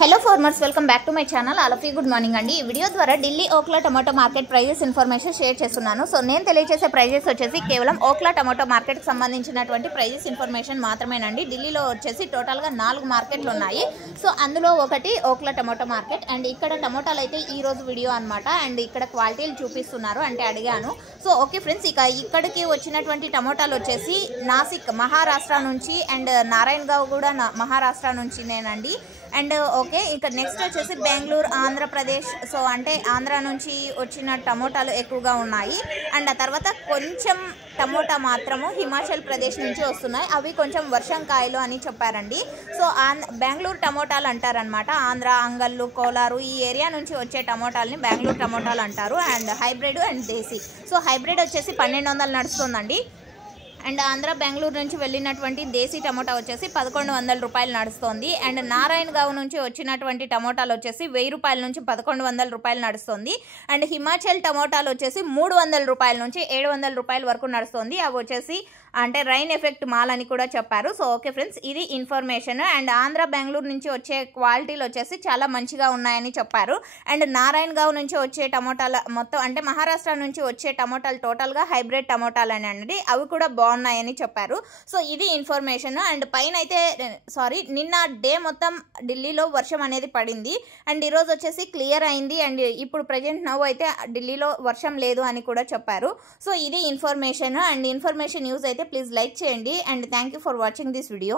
Hello farmers welcome back to my channel all of you good morning अंडी video द्वारा Delhi Okhla tomato market prices information share చేస్తున్నాను. So నేను తెలియజేసే prices వచ్చేసి కేవలం ఓక్లా టమాటో మార్కెట్ కి సంబంధించినటువంటి ప్రైజెస్ ఇన్ఫర్మేషన్ మాత్రమేనండి. ఢిల్లీలో వచ్చేసి టోటల్ గా 4 మార్కెట్లు ఉన్నాయి. సో అందులో ఒకటి ఓక్లా టమాటో మార్కెట్ అండ్ ఇక్కడ టమాటాలు అయితే ఈ రోజు వీడియో అన్నమాట. అండ్ ఇక్కడ క్వాలిటీలు చూపిస్తున్నారు అంటే అడిగాను. సో ఓకే ఫ్రెండ్స్, ఇక ఇక్కడికి వచ్చినటువంటి టమాటాలు వచ్చేసి నాసిక్ మహారాష్ట్ర నుంచి అండ్ నారాయణగావ్ కూడా మహారాష్ట్ర నుంచి నేనండి. అండ్ ఓకే, ఇక నెక్స్ట్ వచ్చేసి బెంగళూరు ఆంధ్రప్రదేశ్. సో అంటే ఆంధ్ర నుంచి వచ్చిన టమోటాలు ఎక్కువగా ఉన్నాయి. అండ్ ఆ తర్వాత కొంచెం టమోటా మాత్రము హిమాచల్ ప్రదేశ్ నుంచి వస్తున్నాయి. అవి కొంచెం వర్షం కాయలు అని చెప్పారండి. సో బెంగళూరు టమోటాలు అంటారనమాట. ఆంధ్ర, అంగళ్ళు, కోలారు ఈ ఏరియా నుంచి వచ్చే టమోటాలని బెంగళూరు టమోటాలు అంటారు. And hybrid and desi. So hybrid వచ్చేసి 1200 నడుస్తుందండి. అండ్ ఆంధ్ర బెంగళూరు నుంచి వెళ్ళినటువంటి దేశీ టమోటా వచ్చేసి 1100 రూపాయలు నడుస్తుంది. అండ్ నారాయణగావ్ నుంచి వచ్చినటువంటి టమోటాలు వచ్చేసి 1000 రూపాయల నుంచి 1100 రూపాయలు నడుస్తుంది. అండ్ హిమాచల్ టమోటాలు వచ్చేసి 300 రూపాయల నుంచి 700 రూపాయల వరకు నడుస్తుంది. అవి వచ్చేసి అంటే రైన్ ఎఫెక్ట్ మాల్ అని కూడా చెప్పారు. సో ఓకే ఫ్రెండ్స్, ఇది ఇన్ఫర్మేషన్. అండ్ ఆంధ్ర బెంగళూరు నుంచి వచ్చే క్వాలిటీలు వచ్చేసి చాలా మంచిగా ఉన్నాయని చెప్పారు. అండ్ నారాయణగావ్ నుంచి వచ్చే టమోటాల మొత్తం అంటే మహారాష్ట్ర నుంచి వచ్చే టమోటాలు టోటల్గా హైబ్రిడ్ టమోటాలు అని అండి, అవి కూడా బాగున్నాయని చెప్పారు. సో ఇది ఇన్ఫర్మేషన్. అండ్ పైన అయితే నిన్న డే మొత్తం ఢిల్లీలో వర్షం అనేది పడింది. అండ్ ఈరోజు వచ్చేసి క్లియర్ అయింది. అండ్ ఇప్పుడు ప్రజెంట్ నవ్వు అయితే ఢిల్లీలో వర్షం లేదు అని కూడా చెప్పారు. సో ఇది ఇన్ఫర్మేషన్. అండ్ ఇన్ఫర్మేషన్ యూజ్ అయితే ప్లీజ్ లైక్ చేయండి. And thank you for watching this video.